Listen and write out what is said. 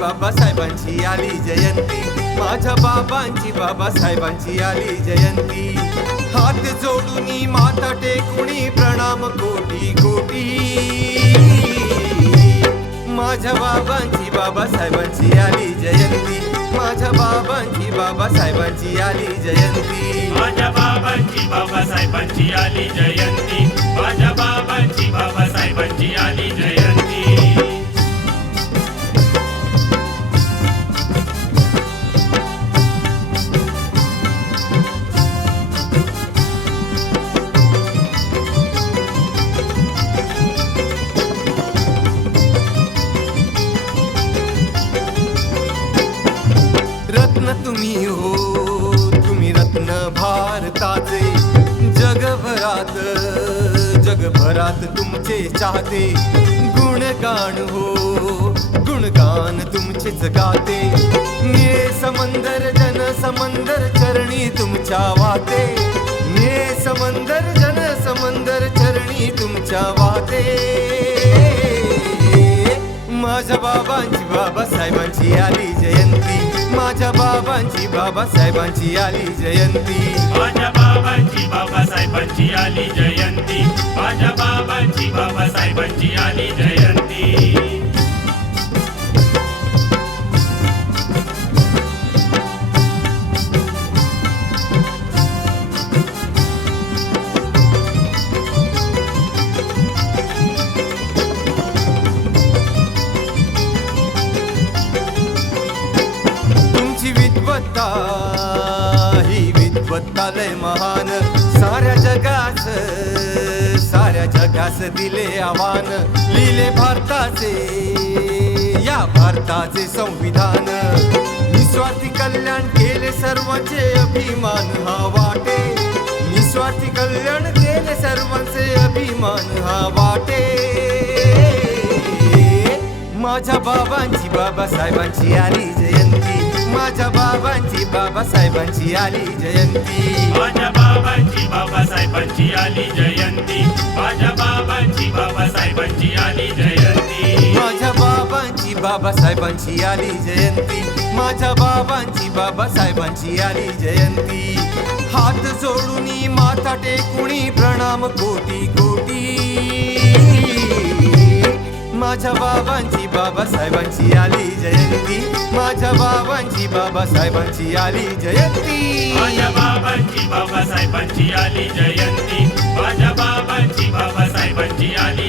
बाबासाहेबांची आली जयंती, माझ्या बाबांची बाबासाहेबांची आली जयंती. हात जोडूनी माथा टेकुनी प्रणाम कोटी कोटी, माझ्या बाबांची बाबासाहेबांची आली जयंती, माझ्या बाबांची बाबासाहेबांची आली जयंती. माझ्या बाबांची बाबासाहेबांची आली जयंती, माझ्या बाबांची बाबासाहेबांची आली जयंती. रत्न तुम्ही हो, तुम्ही रत्न भारताचे, जगभरात जगभरात तुमचे चाहते. गुणगान हो, गुणगान तुमचेच गाते. निळे समंदर जन समंदर चरणी तुमच्या वाहते, निळे समंदर जन समंदर चरणी तुमच्या वाहते. माझ्या बाबांची बाबासाहेबांची आली जयंती, माझ्या बाबांची बाबासाहेबांची आली जयंती. माझ्या बाबांची बाबासाहेबांची आली जयंती, माझ्या बाबांची बाबासाहेबांची आली जयंती. ही विद्वत्ता लय महान, साऱ्या जगास दिले आव्हान. लिहिले भारताचे, या भारताचे संविधान. निस्वार्थी कल्याण केले सर्वांचे अभिमान हा वाटे, निस्वार्थी कल्याण केले सर्वांचे अभिमान हा वाटे. माझ्या बाबांची बाबासाहेबांची आली जयंती, माझ्या बाबांची बाबासाहेबांची आली जयंती. माझ्या बाबांची बाबासाहेबांची आली जयंती, माझ्या बाबांची बाबासाहेबांची आली जयंती. माझ्या बाबांची बाबासाहेबांची आली जयंती, माझ्या बाबांची बाबासाहेबांची आली जयंती. हात जोडूनी माथा टेकुनी प्रणाम कोटी कोटी, माझ्या बाबांची बाबासाहेबांची आली जयंती, माझ्या बाबांची बाबासाहेबांची आली जयंती. माझ्या बाबांची बाबासाहेबांची आली जयंती, माझ्या बाबांची बाबासाहेबांची आली